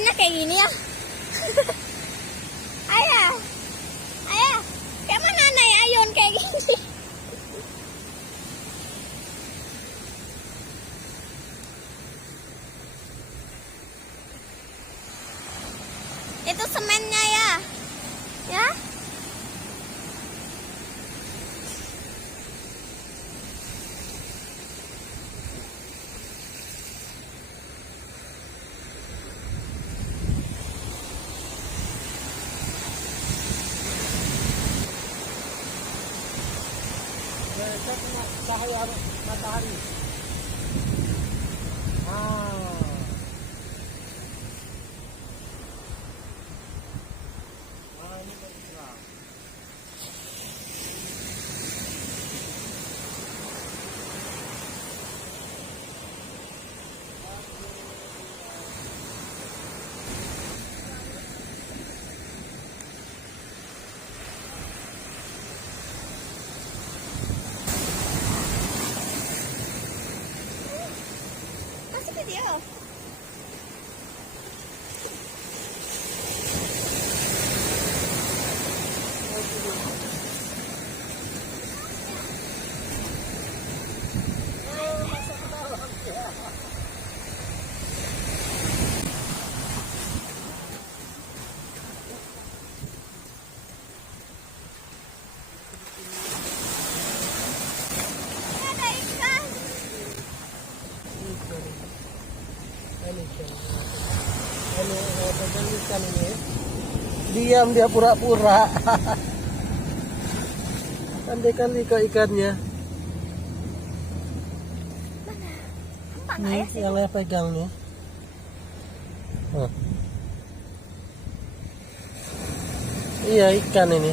ayunnya kayak gini ya. Ayah, ayah, kayak mana naik ayun kayak gini? Itu semennya ya, ya. Kita kena cahaya matahari. Ini baru terang. Masih video. Ada ikan. Ikan ini diam, dia pura-pura. Pandai kali kok ikannya. Nampak nggak ya sih? Yang saya pegang nih. Iya, ikan ini.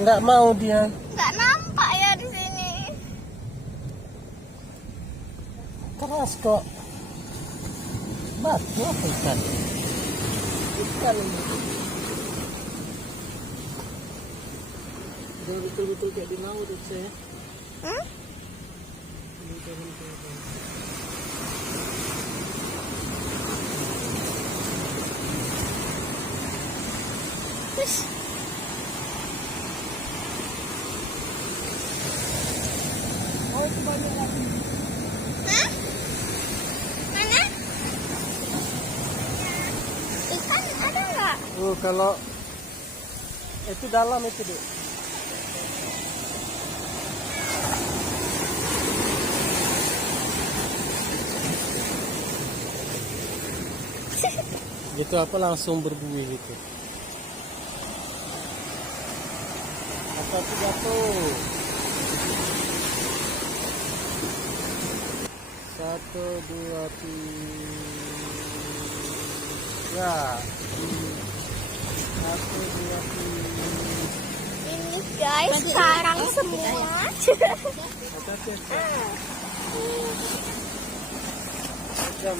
Nggak mau dia. Nggak nampak ya di sini. Keras kok. Batu apa ikan? Ikan ini. Udah betul-betul kayak di laut itu saya. Terus, Oh, itu banyak lagi. hah? Mana? Ikan ada nggak? Kalau itu dalam itu, Dek. Gitu apa langsung berbuih gitu. Apa itu jatuh? 1, 2, 3. 1, 2, 3. Ini guys, sekarang semua. Hati-hati. Jam.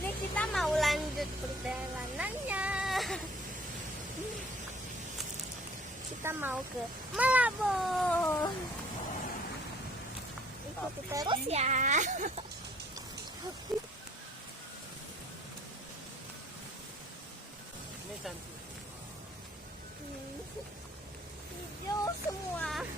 Ini kita mau lanjut perjalanannya. Kita mau ke Malabo. Ikuti terus ya. Ini cantik. Hijau semua.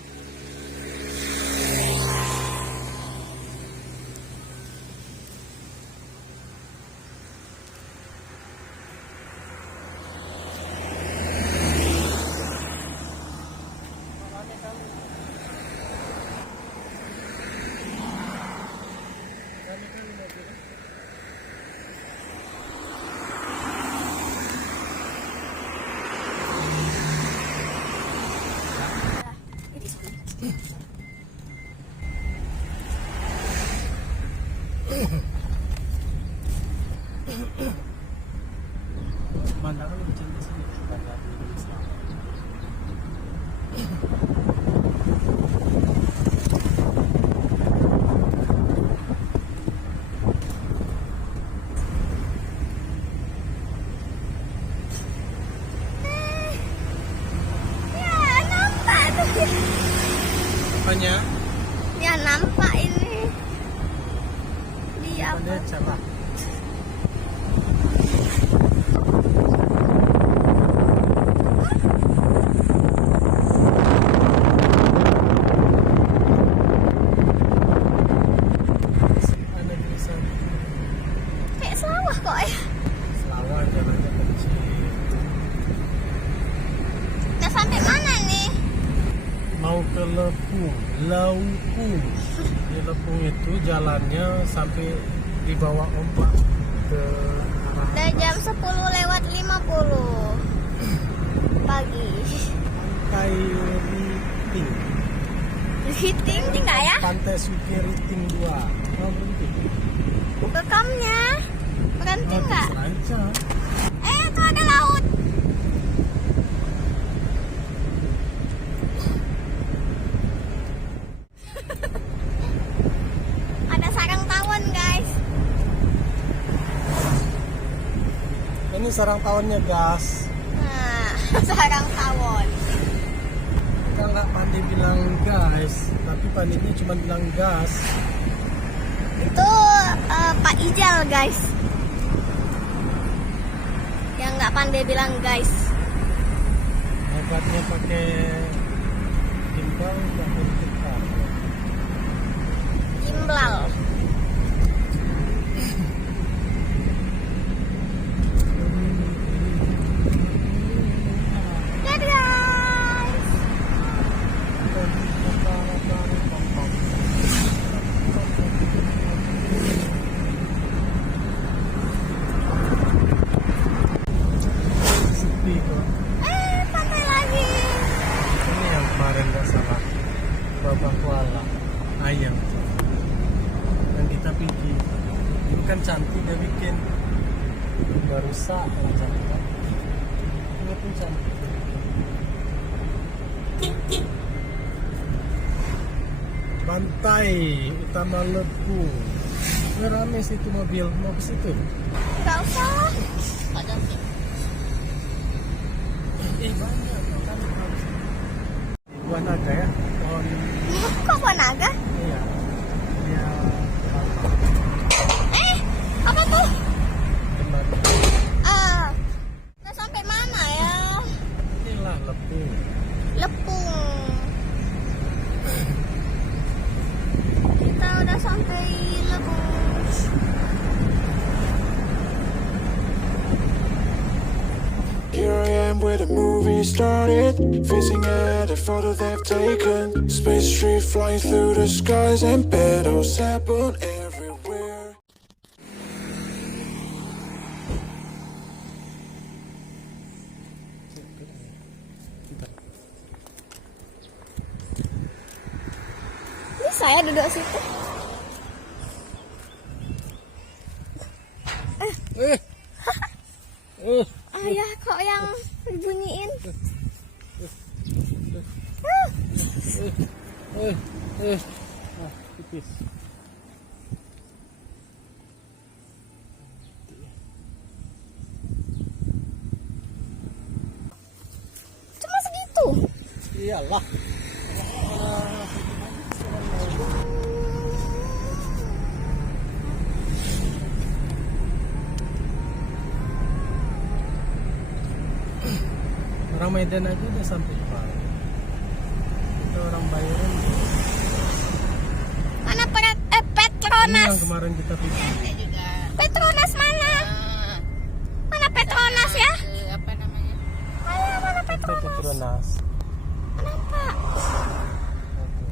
Lepung. Di Lepung itu jalannya sampai di bawah ombak ke arah Udah jam 10:50 pagi. Pantai Riting. Riting enggak ya? Pantai Suki Riting 2. Oh, berhenti. Bekamnya berhenti enggak? Bisa aja. Itu ada laut. Ada sarang tawon, guys. Ini sarang tawonnya, gas. Nah, sarang tawon. Kita nggak pandai bilang gas, tapi pandainya cuma bilang gas. Itu Pak Ijal, guys. Yang nggak pandai bilang guys. Hebatnya pakai gimbal, pakai gitar. Gimblal. Lihat, guys. Sepi kok. Pantai lagi. Ini yang kemarin nggak salah, babak kuala ayam yang kita bikin. Itu kan cantik dia bikin, nggak rusak yang cantik kan. Ini pun cantik. Pantai utama Lepung. Ini rame sih itu mobil, mau ke situ. Nggak usah. Banyak kan. Buah naga ya, pohon. Kok buah naga? Iya. Dia Apa tuh? kemarin. Udah sampai mana ya? Inilah Lepung. Lepung. Kita udah sampai Lepung. Here I am where the movie started, facing at a photo they've taken. Space tree flying through the skies and battles happen everywhere. Ini saya duduk situ. Ayah kok yang bunyiin? Tipis. Cuma segitu. Iyalah. Orang Medan aja udah sampai Bali. Kita orang Bayaran. Mana Ini Petronas? yang kemarin kita pergi. Petronas mana? Mana Petronas ya? Apa namanya? Ayah, mana Itu Petronas? Petronas. Kenapa? Oke.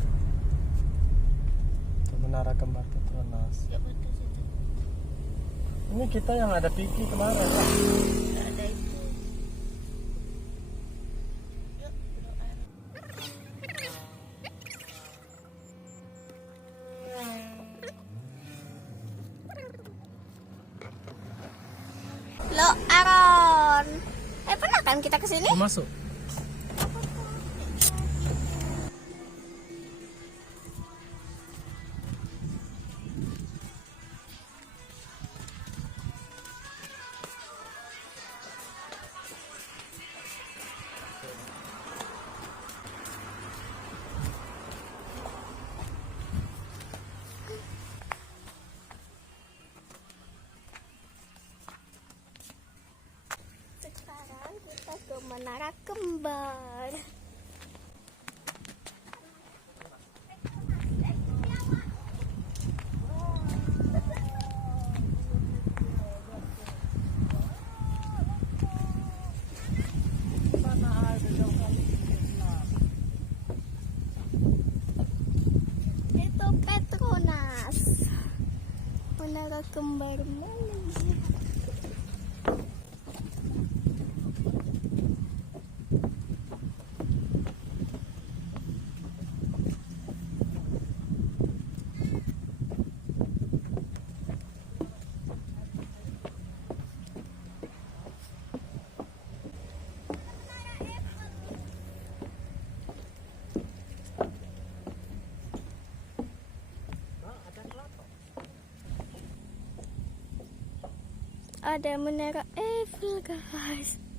Itu Menara Kembar Petronas. Ya betul situ. Ini kita yang ada Piki kemarin. Lah. Ada itu. Lo Aaron. Pernah kan kita kesini? Mau masuk? Sekarang kita ke Menara Kembar. menara kembar Malaysia. Ada menara Eiffel guys.